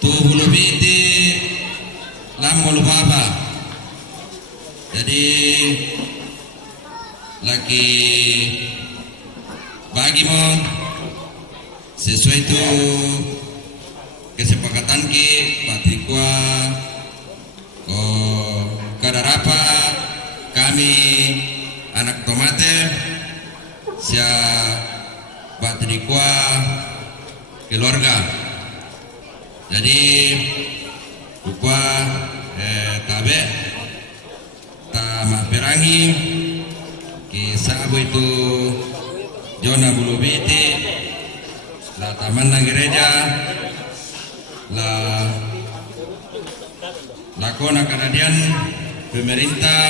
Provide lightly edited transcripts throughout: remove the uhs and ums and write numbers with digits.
tu hulu biti lamol baba. Jadi lagi bagi mo sesuai itu kesepakatan ki patrikwa ko kadarapa kami anak tomate sia patrikwa keluarga. Jadi upah tabe ta perangi kisah itu Jona Bulu Biti la taman na gereja la kona kanadian pemerintah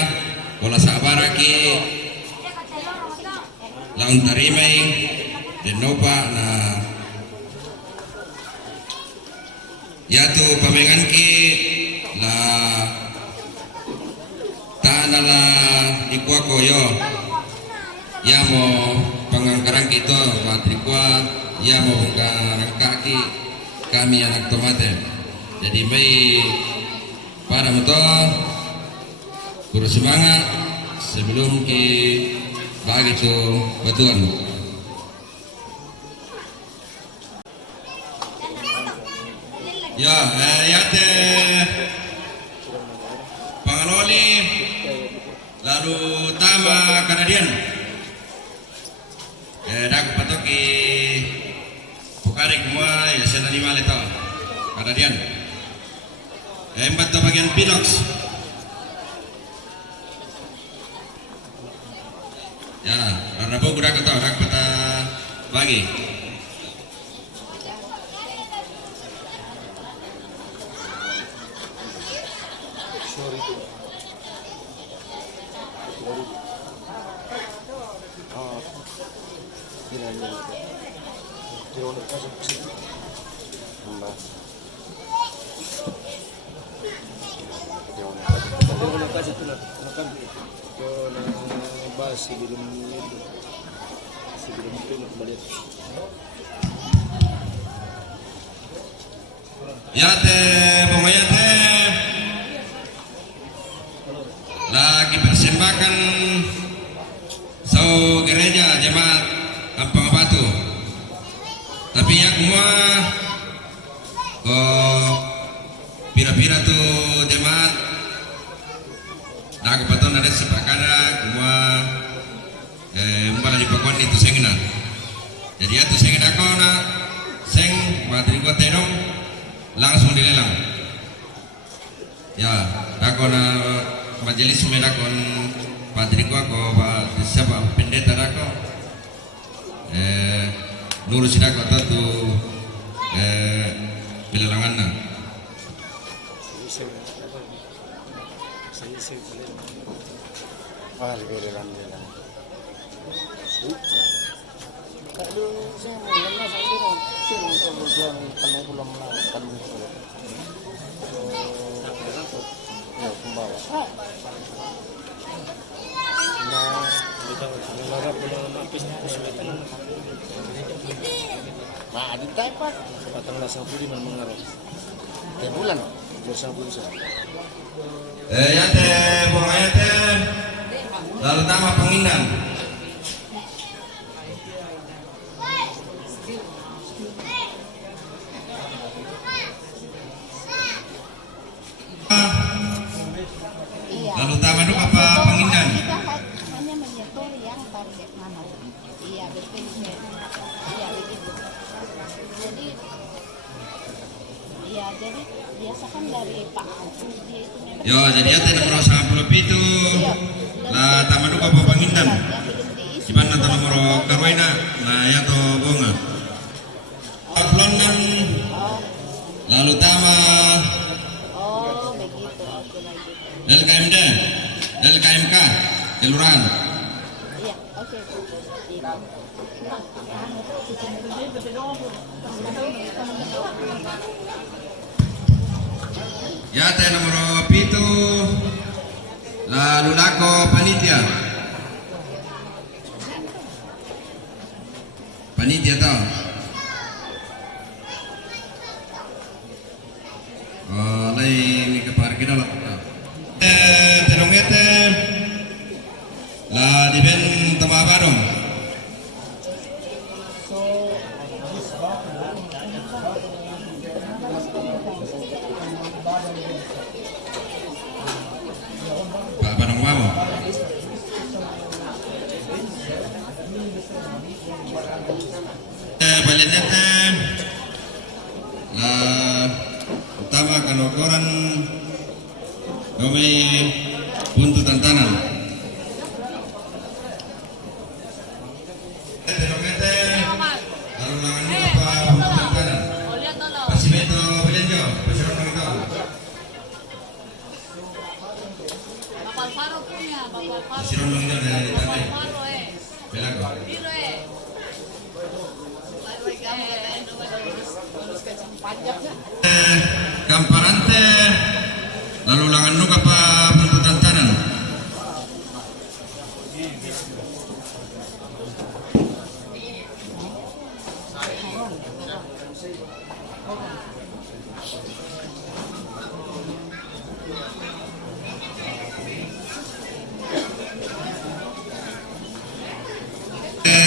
bola sabaraki la untarimai denopa na yatu pamenganki la tanah la dikua koyo ya mau pengangkaran kita patrikwa ya mau pengangkaran kaki kami anak tomate. Jadi baik para motor guru semangat sebelum ki bagi tu batuan. Ya, ya pengeloli lalu tama Kanadian dak patoki pukari kumua ya senani male to Kanadian empat to bagian Pinox ya karena bu kuda keto dak peta bagi ya pokoknya lagi persembahkan so gereja jemaat Ampang Batu tapi ya semua pira-pira tu jemaat dah kebetulan ada sepakada semua mbak di pakuan itu sengna jadi ya tu sengna kau na seng materi gua tenong langsung dilelang ya dakon majelis medakon patrikwa ko siapa pendeta dako nurus dako tu pelelangan na Patang lasang pudi man mengarap. Bulan bersang pulsa. Ya pokoknya lalu nama pengindan lalu taman itu apa pengindan hanya menyentuh yang target mana. Iya betul. Iya begitu. Jadi biasa kan dari Pak Acu dia itu memang. Yo jadi ya nomor 97 itu lah taman itu apa pengindan gimana tuh nomor karwaina nah ya to bunga London lalu tama Begitu oke begitu. LKMD LKMK kelurahan Iya oke. ya nomor 7 lalu lako panitia tau Lai mi kapar kita lah. Terongete la di ben Tamabadong. Pak Badong Bamo. Balinete la utama kanokoran kami untuk tantanan. Terongete lalu langan apa untuk tantanan. Pasimeto Belenjo, pasaran itu. Bapak Faro punya, Bapak Faro. Pasiran itu dari tadi. Faro Belago. Biro Kamparante lalu langan nuka pa untuk tantanan.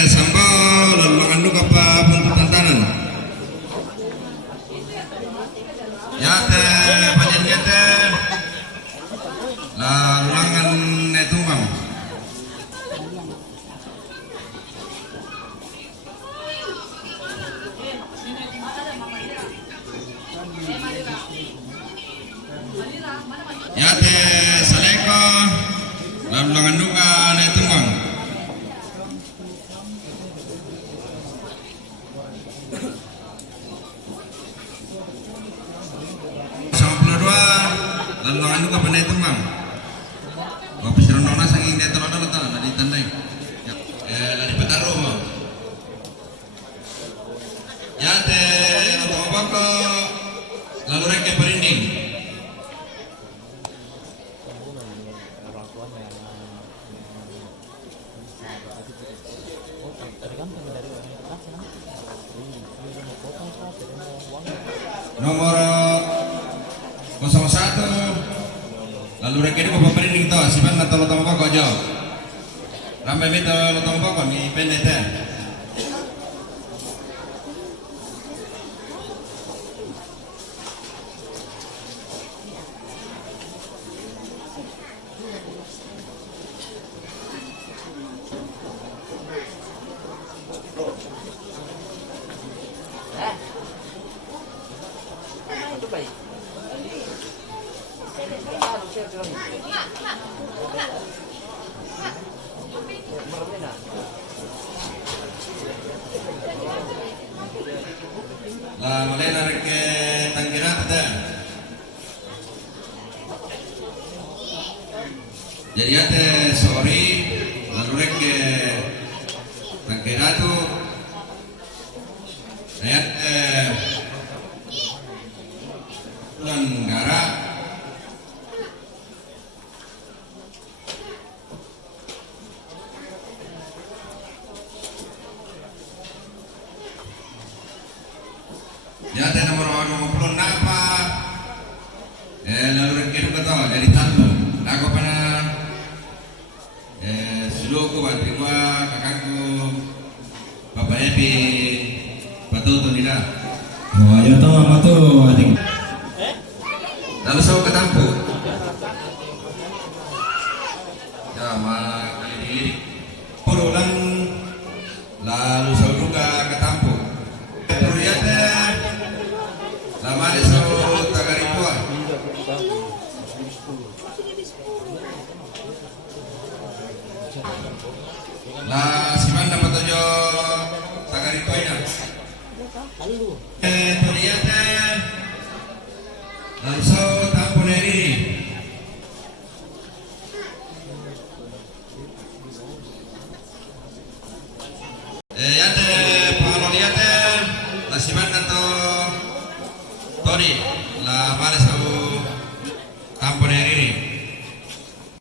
Sambal lalu langan nuka pa untuk tantanan. Yate panjen yate lalu langan netumbang. Yate saleko lalu langan nuka netumbang. Lalu anu ka panay tumang. O pisiron na sang hindi talo na ta na ditandai. Lari petaro mo. Yate no bako lalu reke parinding. Nomor 01 lalu reke ko paparinding to sipan na talo tamo ko jo. Ramai bito lo tamo ko mi pendete. La malena reke tangkirata da. Jadi ate sorry lalu reke tangkiratu. Ayat Langgara Yate nomor 20 napa lalu rekin ko to dari talo ako pa na suluko banti ko kakangku Papa Epi patuto nila. Oh, ayo to ama to ating. Lalu sa katampo. Ya makalilig. Puro lang lalu sa luga katampo. Pero yate lamari sa tagarituan. La siman na patojo tagarituan na. Pero yate lalu